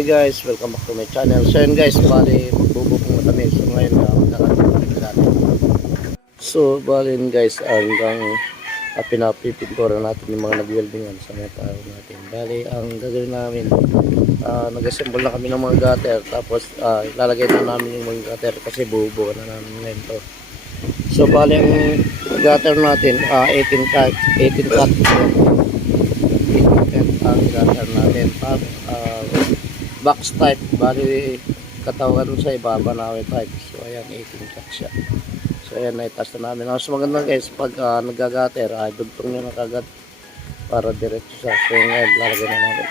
Hi guys, welcome back to my channel. So yun guys, bali magbubukong na kami. So ngayon magkakaroon natin. So bali yun guys, hanggang pinapipintura natin yung mga nag-weldingan sa mga tao natin. Bali ang gagawin namin, nag-assemble na kami ng mga gutter. Tapos ilalagay na namin yung mga gutter kasi bububukan na namin ngayon to. So bali ang gutter natin, 18 cut ang gutter natin. Box type, bali katawan sa ibaba na type. So ayan, 18 cut siya. So ayan, na-test na namin. Mas maganda guys, pag nagagater, dugtong nyo na kagad para diretso siya. So ngayon, lalagay na natin.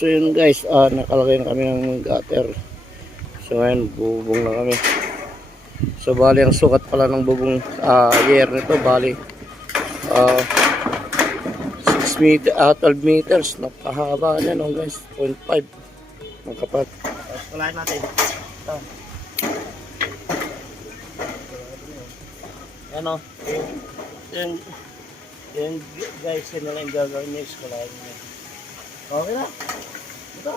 So yun guys, nakalagay na kami ng gutter. So ngayon, bubong na kami. So bali ang sukat pala ng bubong year nito, bali 6 meter, 12 meters. Napahaba niya no guys, 0.5 ng kapat. Kulayan natin. Ito. Ano? Yan guys, yun na lang gagawin niya. Kulayan niya. Okay na. Ito.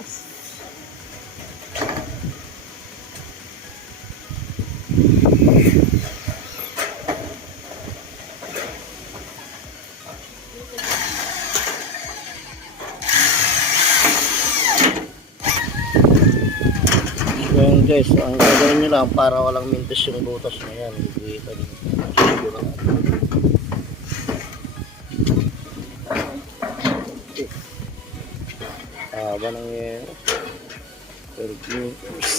Yan guys, ang gagawin nyo lang para walang mintis yung butas na yan. Dito dito. Haba ng yero. 12 meters.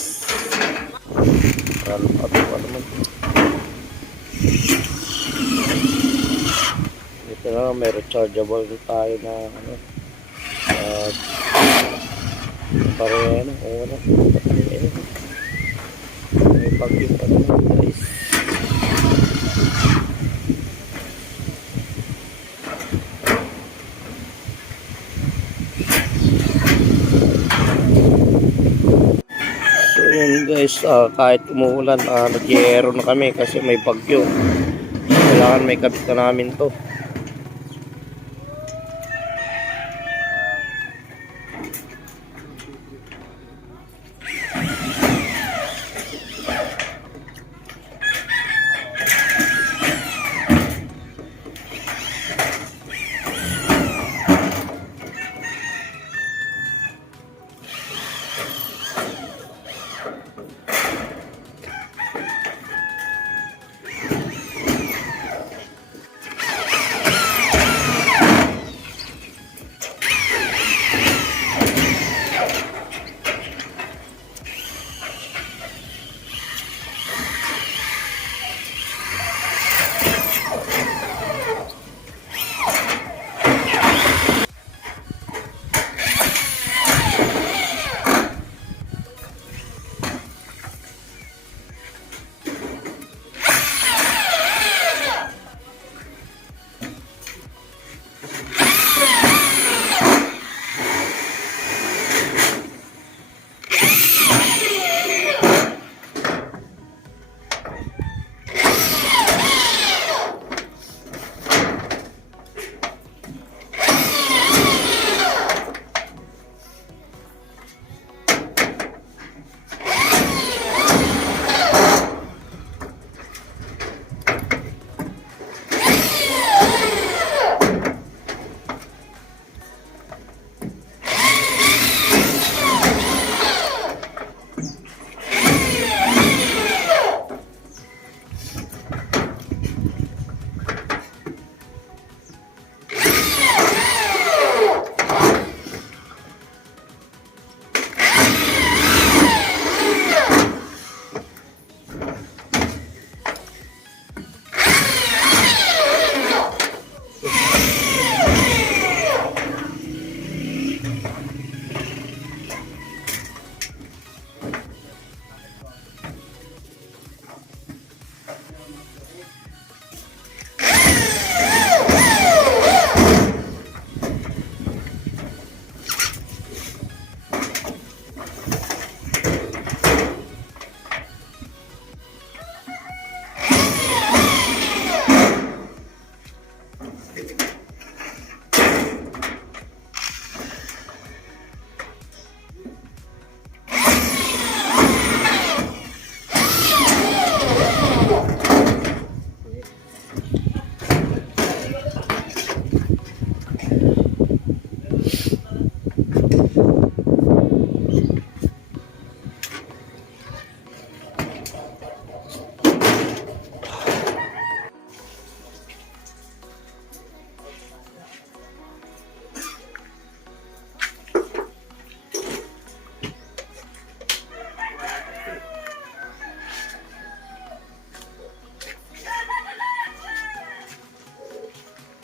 Run up pa naman. Ito na, may rechargeable tayo na ano. Para yan, ano. May bagyo pa naman guys. Guys, kahit umuulan, nag-iero na kami kasi may bagyo. Kailangan may kabit na namin to.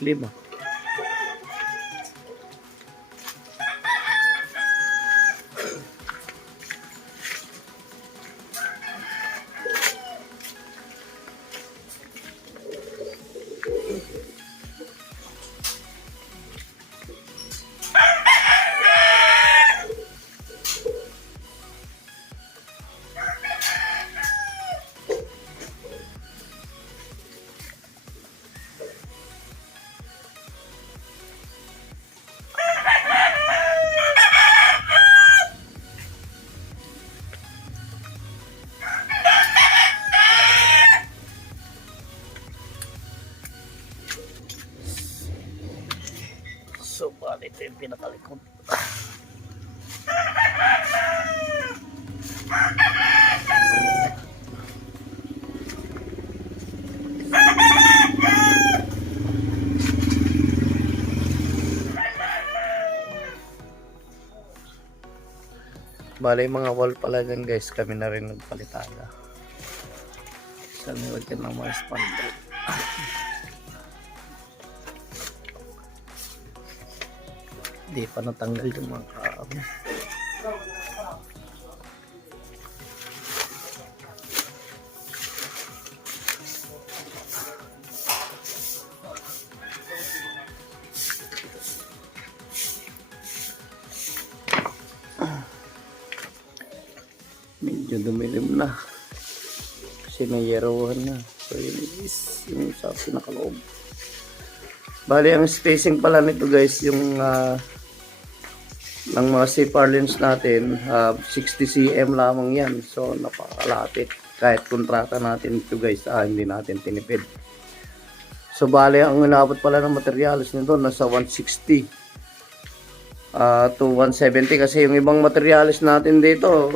5. So, bali ito yung pinakalikod. Bali, mga wall pala dyan guys, kami na rin nagpalitada. Sa nilagyan ng mga spandrel. Hindi pa natanggal yung mga kaamo. Medyo dumilim na. Kasi may yerohan na. So yun is yung sa pinakaloob. Bali, ang spacing pala nito guys, yung ng mga C-purlins natin, 60 cm lamang yan. So, napakalapit. Kahit kontrata natin ito guys, hindi natin tinipid. So, bali, ang inabot pala ng materials nito, nasa 160 to 170. Kasi yung ibang materials natin dito,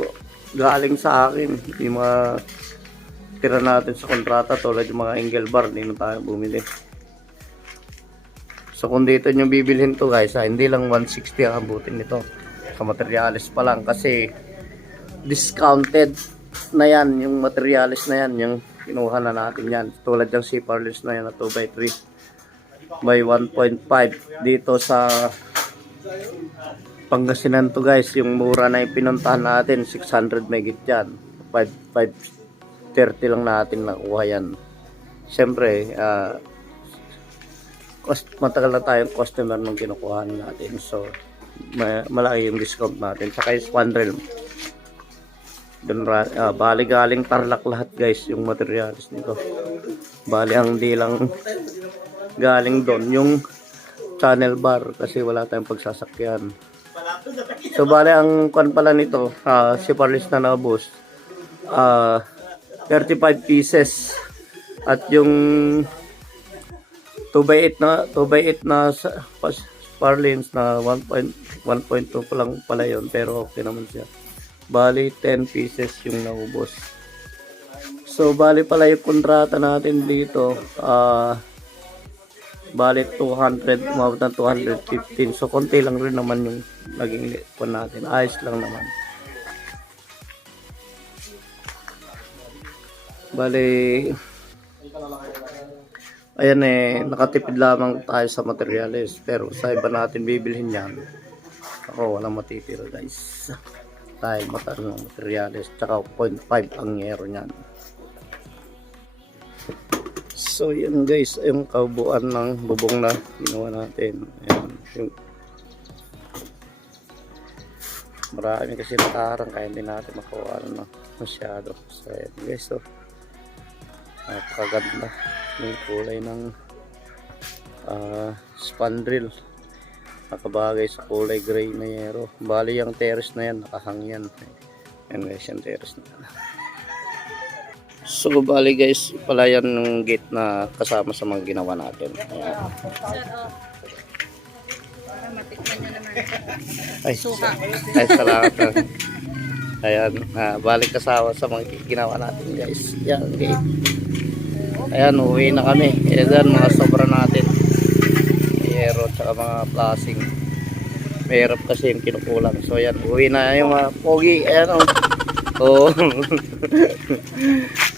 galing sa akin. Yung mga tira natin sa kontrata, tulad yung mga angle bar, hindi na tayo bumili. So kung dito nyo bibilhin to guys, hindi lang 160 ang abutin nito. Sa materials pa lang kasi discounted na yan, yung materials na yan, yung kinuha na natin yan. Tulad yung C-purlins na yan na 2x3 by 1.5 dito sa Pangasinan to guys. Yung mura na yung pinuntahan natin, 600 megit yan. 530 lang natin nakuha yan. Siyempre, matagal na tayong customer nung kinukuha natin. So, malaki yung discount natin. Saka yung spandrel. Bali galing Tarlac lahat guys yung materials nito. Bali ang di lang galing doon yung channel bar kasi wala tayong pagsasakyan. So, bali ang kwan pala nito, si Parlis na nabos, 35 pieces. At yung 2x8 na purlins na 1.2 pa lang pala yun, pero okay naman siya. Bali 10 pieces yung naubos. So bali pala yung kontrata natin dito, bali 200, umabot ng 215. So konti lang rin naman yung naging kon natin, ayos lang naman. Bali ayan nakatipid lamang tayo sa materials, pero sa iba natin bibilhin yan, ako walang matitira guys dahil mataas ng materials, tsaka 0.5 ang yero nyan. So yun guys, yung kabuuan ng bubong na ginawa natin. Ayan, yung marami kasi nakaharang kaya hindi natin makuha masyado. So ayan guys, so napakaganda yung kulay ng spandrel, nakabagay sa kulay gray na yero. Bali yung terrace na yan nakahang yan. Yan guys yung terrace na yan. So bali guys pala yan yung gate na kasama sa mga ginawa natin. Ayan. Matikman nyo naman. Ay salamat. Ayan, balik kasama sa mga ginawa natin guys. Yan gate. Ayan, uwi na kami. Ayan, mga sobra natin. Aero, tsaka mga plasing. Mahirap kasi yung kinukulang. So, ayan, uwi na yung mga pogi. Ayan, oh.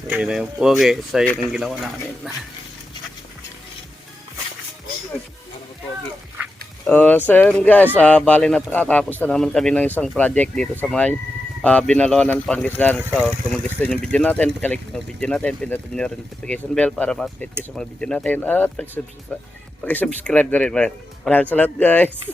Uwi na yung pogi. So, yun ang ginawa namin. So yun guys, bali nakatapos na naman kami ng isang project dito sa may Binalonan, Pangasinan. So kung gusto nyo yung video natin, pakalik ng video natin, pinatun nyo rin notification bell para ma-update kayo sa mga video natin at pag-subscribe na rin. Maraming salamat guys.